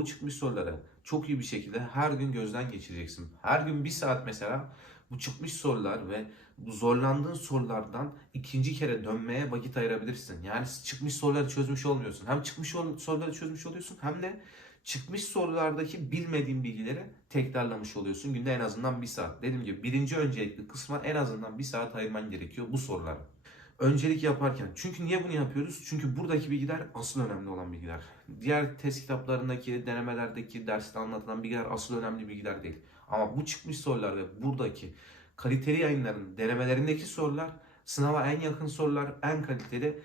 bu çıkmış soruları çok iyi bir şekilde her gün gözden geçireceksin. Her gün bir saat mesela bu çıkmış sorular ve bu zorlandığın sorulardan ikinci kere dönmeye vakit ayırabilirsin. Yani çıkmış soruları çözmüş olmuyorsun. Hem çıkmış soruları çözmüş oluyorsun hem de çıkmış sorulardaki bilmediğin bilgileri tekrarlamış oluyorsun. Günde en azından bir saat. Dediğim gibi birinci öncelikli kısma en azından bir saat ayırman gerekiyor bu sorulara. Öncelik yaparken. Çünkü niye bunu yapıyoruz? Çünkü buradaki bilgiler asıl önemli olan bilgiler. Diğer test kitaplarındaki, denemelerdeki, derste anlatılan bilgiler asıl önemli bilgiler değil. Ama bu çıkmış sorular ve buradaki kaliteli yayınların denemelerindeki sorular sınava en yakın sorular, en kaliteli,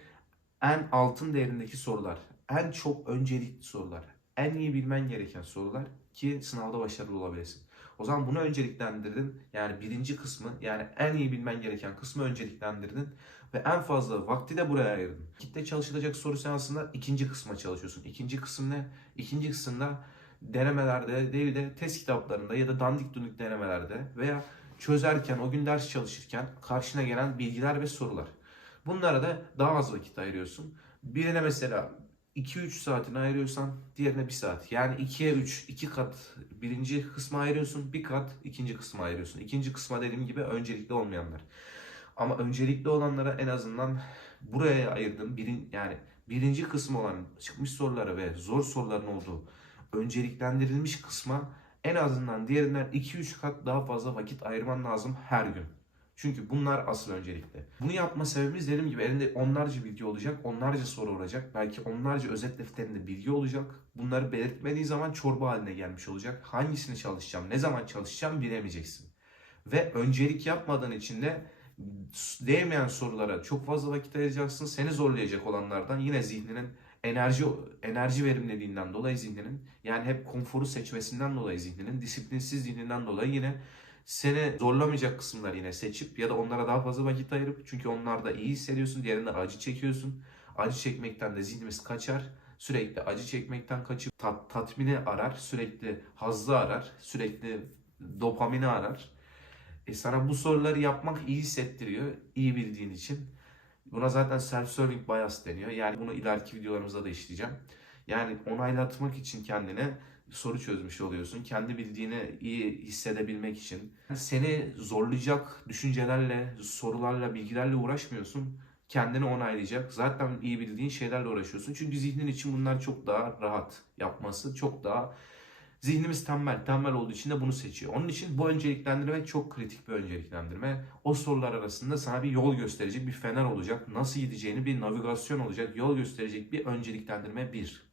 en altın değerindeki sorular, en çok öncelikli sorular, en iyi bilmen gereken sorular ki sınavda başarılı olabilesin. O zaman bunu önceliklendirdin. Yani birinci kısmı yani en iyi bilmen gereken kısmı önceliklendirdin ve en fazla vakti de buraya ayırdın. Kitle çalışılacak soru seansında ikinci kısma çalışıyorsun. İkinci kısım ne? İkinci kısımda denemelerde değil de test kitaplarında ya da dandik dunik denemelerde veya çözerken, o gün ders çalışırken karşına gelen bilgiler ve sorular. Bunlara da daha az vakit ayırıyorsun. Birine mesela 2-3 saatini ayırıyorsan diğerine 1 saat. Yani 2'ye 3, 2 kat birinci kısma ayırıyorsun, bir kat ikinci kısma ayırıyorsun. İkinci kısma dediğim gibi öncelikli olmayanlar. Ama öncelikli olanlara en azından buraya ayırdığım birin, yani birinci kısmı olan çıkmış sorulara ve zor soruların olduğu önceliklendirilmiş kısma en azından diğerinden 2-3 kat daha fazla vakit ayırman lazım her gün. Çünkü bunlar asıl öncelikli. Bunu yapma sebebimiz dediğim gibi elinde onlarca bilgi olacak, onlarca soru olacak, belki onlarca özet defterinde bilgi olacak. Bunları belirtmediği zaman çorba haline gelmiş olacak. Hangisini çalışacağım, ne zaman çalışacağım bilemeyeceksin. Ve öncelik yapmadığın için de değmeyen sorulara çok fazla vakit ayıracaksın. Seni zorlayacak olanlardan yine zihninin enerji enerji verimliliğinden dolayı zihninin yani hep konforu seçmesinden dolayı zihninin disiplinsiz zihninden dolayı yine seni zorlamayacak kısımlar yine seçip ya da onlara daha fazla vakit ayırıp çünkü onlarda iyi hissediyorsun diğerinde acı çekiyorsun. Acı çekmekten de zihnimiz kaçar. Sürekli acı çekmekten kaçıp tat, tatmini arar, sürekli hazzı arar, sürekli dopamini arar. E sana bu soruları yapmak iyi hissettiriyor, iyi bildiğin için. Buna zaten self-serving bias deniyor. Yani bunu ileriki videolarımızda da işleyeceğim. Yani onaylatmak için kendine soru çözmüş oluyorsun. Kendi bildiğini iyi hissedebilmek için. Seni zorlayacak düşüncelerle, sorularla, bilgilerle uğraşmıyorsun. Kendini onaylayacak. Zaten iyi bildiğin şeylerle uğraşıyorsun. Çünkü zihnin için bunlar çok daha rahat yapması, çok daha Zihnimiz tembel. Tembel olduğu için de bunu seçiyor. Onun için bu önceliklendirme çok kritik bir önceliklendirme. O sorular arasında sana bir yol gösterecek bir fener olacak. Nasıl gideceğini bir navigasyon olacak. Yol gösterecek bir önceliklendirme bir.